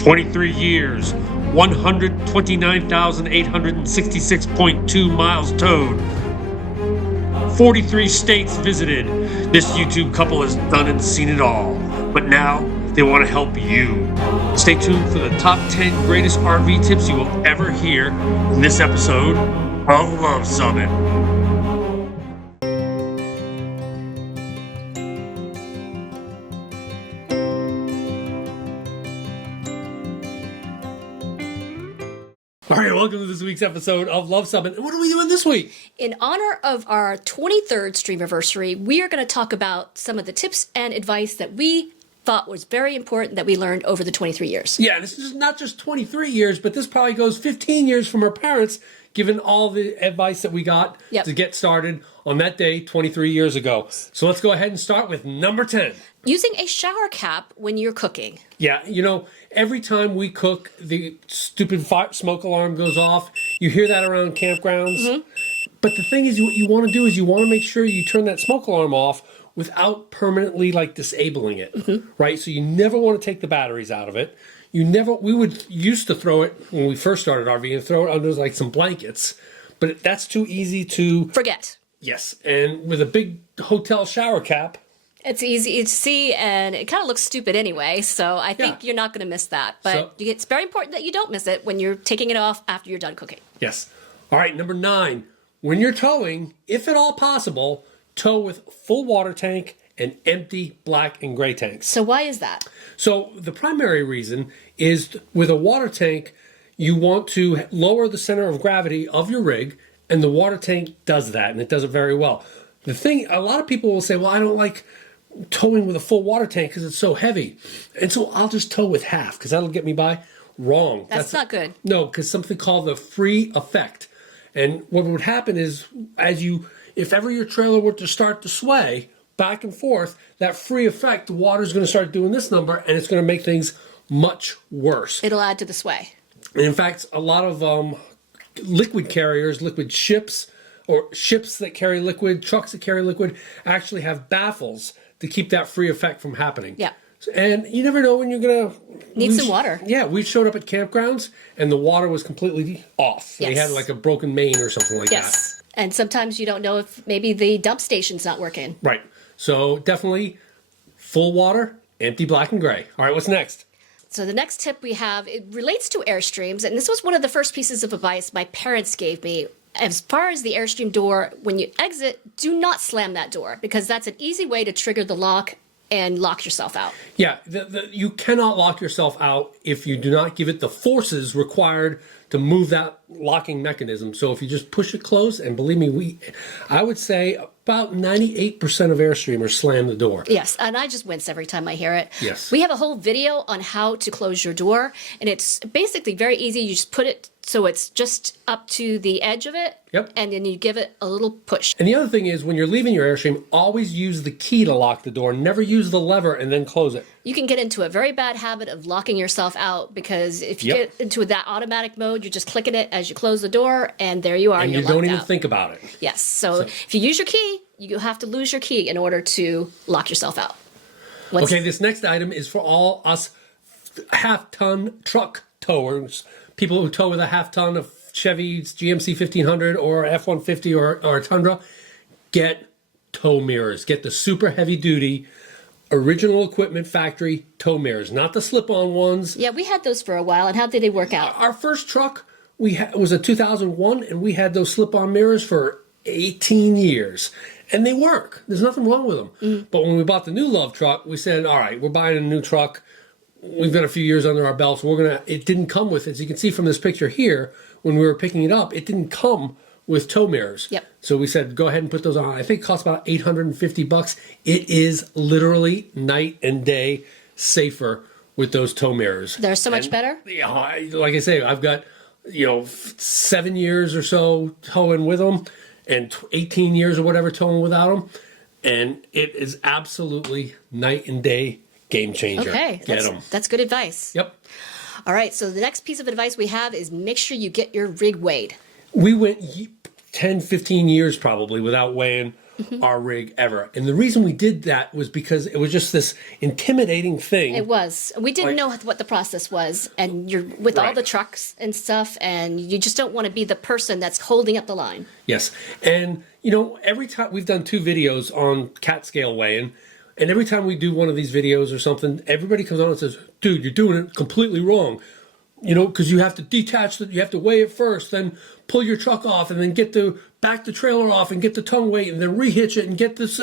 23 years, 129,866.2 miles towed, 43 states visited. This YouTube couple has done and seen it all, but now they want to help you. Stay tuned for the top 10 greatest RV tips you will ever hear in this episode of Luv Subbin. All right, welcome to this week's episode of Luv Subbin. And what are we doing this week? In honor of our 23rd streamaversary, we are going to talk about some of the tips and advice that we thought was very important that we learned over the 23 years. Yeah, this is not just 23 years, but this probably goes 15 years from our parents, given all the advice that we got to get started on that day 23 years ago. So let's go ahead and start with number 10. Using a shower cap when you're cooking. Yeah, you know, every time we cook, the stupid smoke alarm goes off. You hear that around campgrounds. Mm-hmm. But the thing is, what you want to do is you want to make sure you turn that smoke alarm off without permanently, like, disabling it, right? So you never want to take the batteries out of it. We used to throw it, when we first started RVing, throw it under, like, some blankets. But that's too easy to... forget. Yes, and with a big hotel shower cap... It's easy to see, and it kind of looks stupid anyway, so I think you're not going to miss that. But it's very important that you don't miss it when you're taking it off after you're done cooking. Yes. All right, number 9. When you're towing, if at all possible, tow with full water tank and empty black and gray tanks. So why is that? So the primary reason is with a water tank, you want to lower the center of gravity of your rig, and the water tank does that, and it does it very well. The thing, a lot of people will say, well, I don't like towing with a full water tank because it's so heavy, and so I'll just tow with half because that'll get me by. Wrong. That's not good. No, because something called the free effect. And what would happen is, if ever your trailer were to start to sway back and forth, that free effect, the water's going to start doing this number, and it's going to make things much worse. It'll add to the sway. And in fact, a lot of liquid carriers, liquid ships, or ships that carry liquid, trucks that carry liquid, actually have baffles to keep that free effect from happening. Yeah. And you never know when you're going to... need some water. Yeah, we showed up at campgrounds, and the water was completely off. Yes. They had like a broken main or something like that. Yes. And sometimes you don't know if maybe the dump station's not working. Right. So definitely full water, empty black and gray. All right, what's next? So the next tip we have, it relates to Airstreams, and this was one of the first pieces of advice my parents gave me. As far as the Airstream door, when you exit, do not slam that door, because that's an easy way to trigger the lock and lock yourself out. Yeah, you cannot lock yourself out if you do not give it the forces required to move that locking mechanism. So if you just push it close, and believe me, I would say about 98% of Airstreamers slam the door. Yes, and I just wince every time I hear it. Yes. We have a whole video on how to close your door, and it's basically very easy. You just put it so it's just up to the edge of it, and then you give it a little push. And the other thing is, when you're leaving your Airstream, always use the key to lock the door. Never use the lever and then close it. You can get into a very bad habit of locking yourself out, because if you get into that automatic mode, you're just clicking it as you close the door, and there you are. And you don't even think about it. Yes. So if you use your key, you have to lose your key in order to lock yourself out. Okay, this next item is for all us half-ton truck towers. People who tow with a half-ton of Chevy's GMC 1500 or F-150 or a Tundra. Get tow mirrors. Get the super heavy-duty original equipment factory tow mirrors, not the slip-on ones. Yeah, we had those for a while, and how did they work out? Our first truck was a 2001, and we had those slip-on mirrors for 18 years. And they work. There's nothing wrong with them. Mm. But when we bought the new Luv truck, we said, all right, we're buying a new truck. We've got a few years under our belts. It didn't come with, as you can see from this picture here, when we were picking it up, it didn't come with tow mirrors. Yep. So we said, go ahead and put those on. I think it costs about $850. It is literally night and day safer with those tow mirrors. They're so much better? Yeah, like I say, I've got 7 years or so towing with them, and 18 years or whatever towing without them, and it is absolutely night and day game changer. Okay, that's good advice. Yep. All right, so the next piece of advice we have is make sure you get your rig weighed. We went 10, 15 years probably without weighing our rig ever. And the reason we did that was because it was just this intimidating thing. It was. We didn't know what the process was, and you're with all Right. the trucks and stuff, and you just don't want to be the person that's holding up the line. Yes. And, every time we've done 2 videos on cat scale weighing, and every time we do one of these videos or something, everybody comes on and says, dude, you're doing it completely wrong. Because you have to detach you have to weigh it first, then pull your truck off, and then back the trailer off and get the tongue weight, and then rehitch it and get this,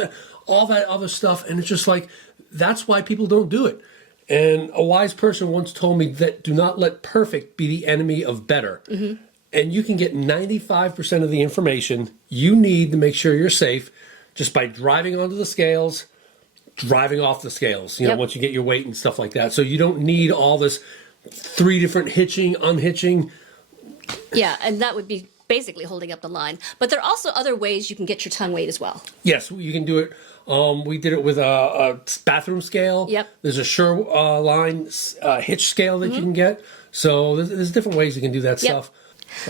all that other stuff. And it's just like, that's why people don't do it. And a wise person once told me that do not let perfect be the enemy of better. And you can get 95% of the information you need to make sure you're safe just by driving onto the scales, driving off the scales, once you get your weight and stuff like that. So you don't need all this 3 different hitching, unhitching. Yeah, and that would be basically holding up the line. But there are also other ways you can get your tongue weight as well. Yes, you can do it. We did it with a bathroom scale. Yep. There's a Line hitch scale that you can get. So there's different ways you can do that stuff.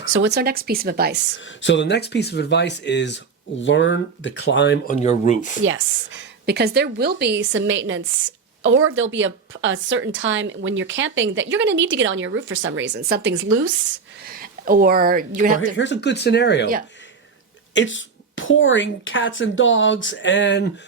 So what's our next piece of advice? So the next piece of advice is learn to climb on your roof. Yes, because there will be some maintenance, or there'll be a certain time when you're camping that you're going to need to get on your roof for some reason. Something's loose, or you have to... Here's a good scenario. Yeah. It's pouring cats and dogs, and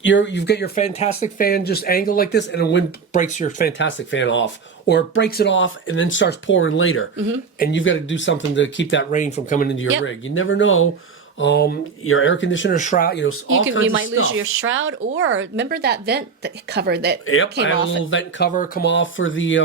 you've got your fantastic fan just angled like this, and the wind breaks your fantastic fan off, or it breaks it off and then starts pouring later. And you've got to do something to keep that rain from coming into your rig. You never know. Your air conditioner shroud, all kinds of You might stuff. lose your shroud, or remember that vent cover that came I had off. a little vent cover come off for the,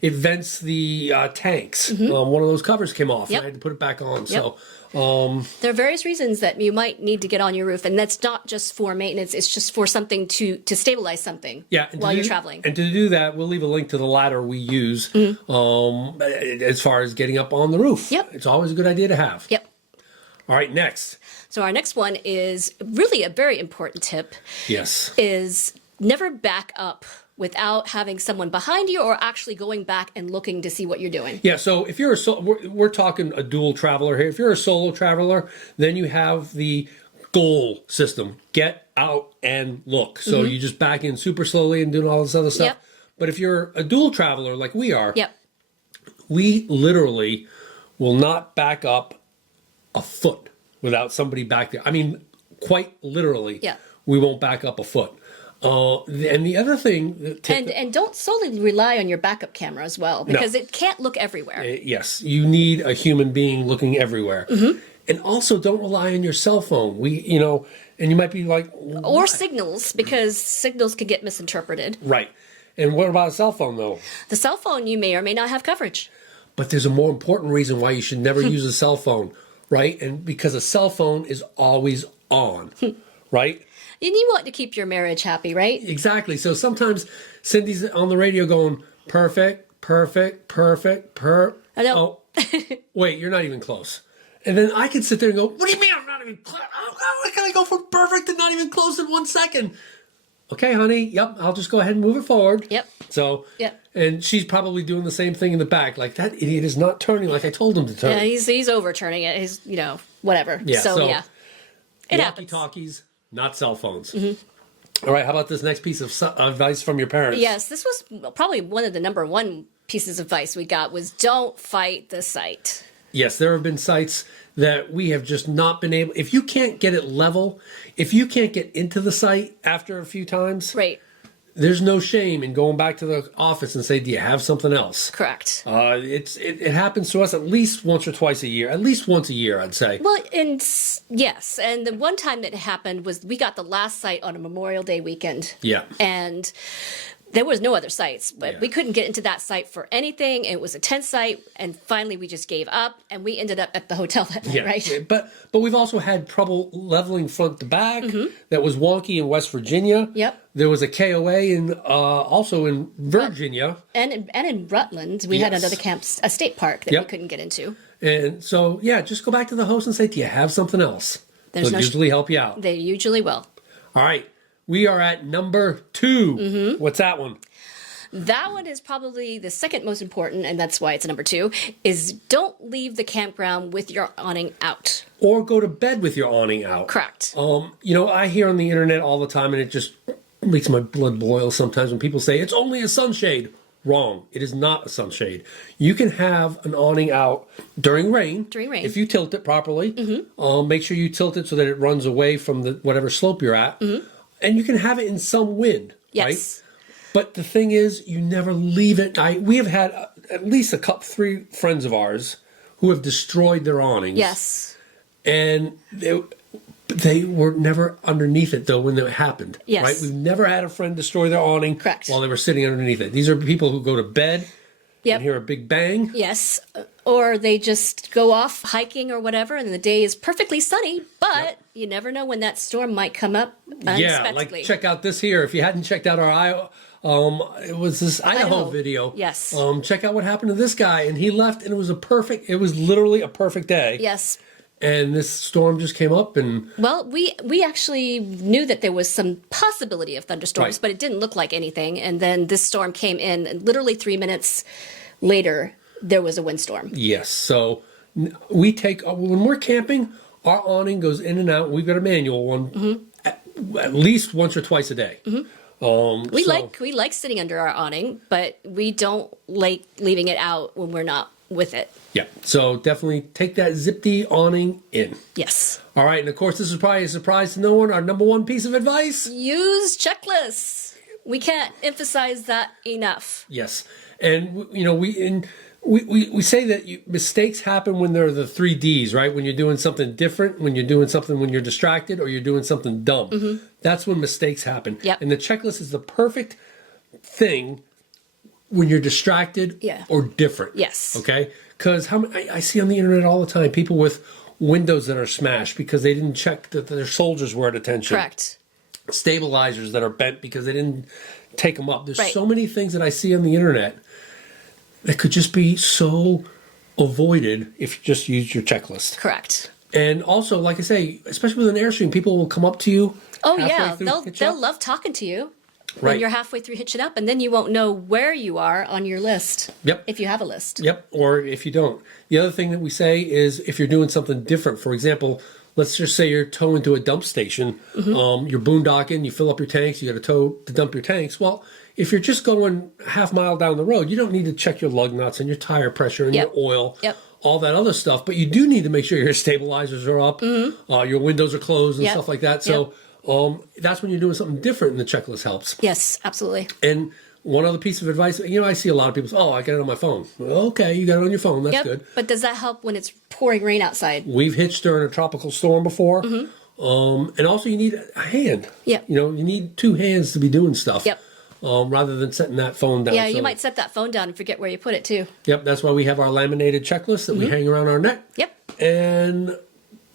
it vents the tanks. One of those covers came off, and I had to put it back on. So, there are various reasons that you might need to get on your roof, and that's not just for maintenance. It's just for something to stabilize something while you're traveling. And to do that, we'll leave a link to the ladder we use as far as getting up on the roof. It's always a good idea to have. All right, next. So our next one is really a very important tip. Yes. Is never back up without having someone behind you or actually going back and looking to see what you're doing. Yeah, so if you're we're talking a dual traveler here. If you're a solo traveler, then you have the goal system. Get out and look. So you just back in super slowly and doing all this other stuff. But if you're a dual traveler like we are, we literally will not back up a foot without somebody back there. I mean, quite literally, we won't back up a foot. And the other thing... And don't solely rely on your backup camera as well, because it can't look everywhere. Yes, you need a human being looking everywhere. And also, don't rely on your cell phone. And you might be like... Or signals, because signals can get misinterpreted. Right. And what about a cell phone, though? The cell phone, you may or may not have coverage. But there's a more important reason why you should never use a cell phone, right? And because a cell phone is always on, right? And you want to keep your marriage happy, right? Exactly. So sometimes Cindy's on the radio going, perfect. I know. Oh, wait, you're not even close. And then I can sit there and go, what do you mean I'm not even close? How can I go from perfect to not even close in 1 second? Okay, honey. Yep, I'll just go ahead and move it forward. So, and she's probably doing the same thing in the back. Like, that idiot is not turning like I told him to turn. Yeah, he's overturning it. He's, whatever. Yeah, so it happens. Walkie-talkies, not cell phones. All right, how about this next piece of advice from your parents? Yes, this was probably one of the number one pieces of advice we got was don't fight the site. Yes, there have been sites that we have just not been able... If you can't get it level, if you can't get into the site after a few times... Right. There's no shame in going back to the office and say, do you have something else? Correct. It happens to us at least once or twice a year. At least once a year, I'd say. Well, and yes. And the one time that it happened was we got the last site on a Memorial Day weekend. Yeah. And there was no other sites, but we couldn't get into that site for anything. It was a tent site, and finally we just gave up, and we ended up at the hotel that night, right? But we've also had trouble leveling front to back. That was wonky in West Virginia. There was a KOA also in Virginia. And in Rutland, we had another a state park that we couldn't get into. And so, just go back to the host and say, do you have something else? They'll usually help you out. They usually will. All right. We are at number 2. What's that one? That one is probably the second most important, and that's why it's number 2, is don't leave the campground with your awning out. Or go to bed with your awning out. Correct. I hear on the internet all the time, and it just makes my blood boil sometimes when people say, it's only a sunshade. Wrong. It is not a sunshade. You can have an awning out during rain. If you tilt it properly. Make sure you tilt it so that it runs away from whatever slope you're at. And you can have it in some wind, right? But the thing is, you never leave it. We have had at least 3 friends of ours who have destroyed their awnings. Yes. And they were never underneath it, though, when it happened. Yes. Right? We've never had a friend destroy their awning while they were sitting underneath it. These are people who go to bed and hear a big bang. Yes. Or they just go off hiking or whatever, and the day is perfectly sunny, but you never know when that storm might come up unexpectedly. Like check out this here. If you hadn't checked out our it was this Idaho video. Yes. Check out what happened to this guy, and he left, and it was literally a perfect day. Yes. And this storm just came up, and well, we actually knew that there was some possibility of thunderstorms, but it didn't look like anything. And then this storm came in, and literally 3 minutes later, there was a windstorm. Yes. So we take when we're camping, our awning goes in and out. We've got a manual one at least once or twice a day. We like sitting under our awning, but we don't like leaving it out when we're not with it. Yeah, so definitely take that zippy awning in. Yes. All right, and of course, this is probably a surprise to no one. Our number 1 piece of advice: use checklists. We can't emphasize that enough. Yes, and we say that mistakes happen when there are the 3 Ds, right? When you're doing something different, when you're doing something when you're distracted, or you're doing something dumb. That's when mistakes happen. Yep. And the checklist is the perfect thing when you're distracted or different. Yes. Okay? Because I see on the internet all the time people with windows that are smashed because they didn't check that their soldiers were at attention. Correct. Stabilizers that are bent because they didn't take them up. There's so many things that I see on the internet that could just be so avoided if you just use your checklist. Correct. And also, like I say, especially with an Airstream, people will come up to you. Oh yeah, they'll love talking to you when you're halfway through Hitch It Up, and then you won't know where you are on your list. Yep. If you have a list. Yep. Or if you don't. The other thing that we say is if you're doing something different. For example, let's just say you're towing to a dump station. You're boondocking. You fill up your tanks. You got to tow to dump your tanks. Well, if you're just going half mile down the road, you don't need to check your lug nuts and your tire pressure and your oil. All that other stuff, but you do need to make sure your stabilizers are up, your windows are closed and stuff like that. So that's when you're doing something different and the checklist helps. Yes, absolutely. And one other piece of advice, I see a lot of people say, I got it on my phone. Well, okay, you got it on your phone. That's good. But does that help when it's pouring rain outside? We've hitched during a tropical storm before. And also you need a hand. Yep. You need 2 hands to be doing stuff. Yep. Rather than setting that phone down. Yeah, you might set that phone down and forget where you put it too. Yep, that's why we have our laminated checklist that we hang around our neck. Yep. And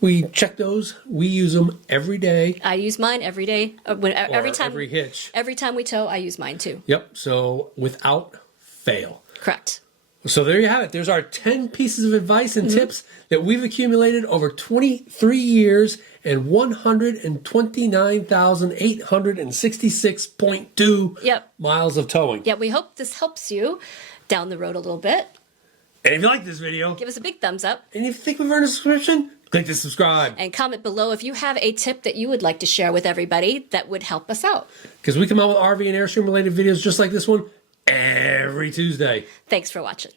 we check those. We use them every day. I use mine every day. Every hitch. Every time we tow, I use mine too. Yep, so without fail. Correct. So there you have it. There's our 10 pieces of advice and tips that we've accumulated over 23 years and 129,866.2 miles of towing. Yeah, we hope this helps you down the road a little bit. And if you like this video, give us a big thumbs up. And if you think we've earned a subscription, click to subscribe. And comment below if you have a tip that you would like to share with everybody that would help us out. Because we come out with RV and Airstream related videos just like this one every Tuesday. Thanks for watching.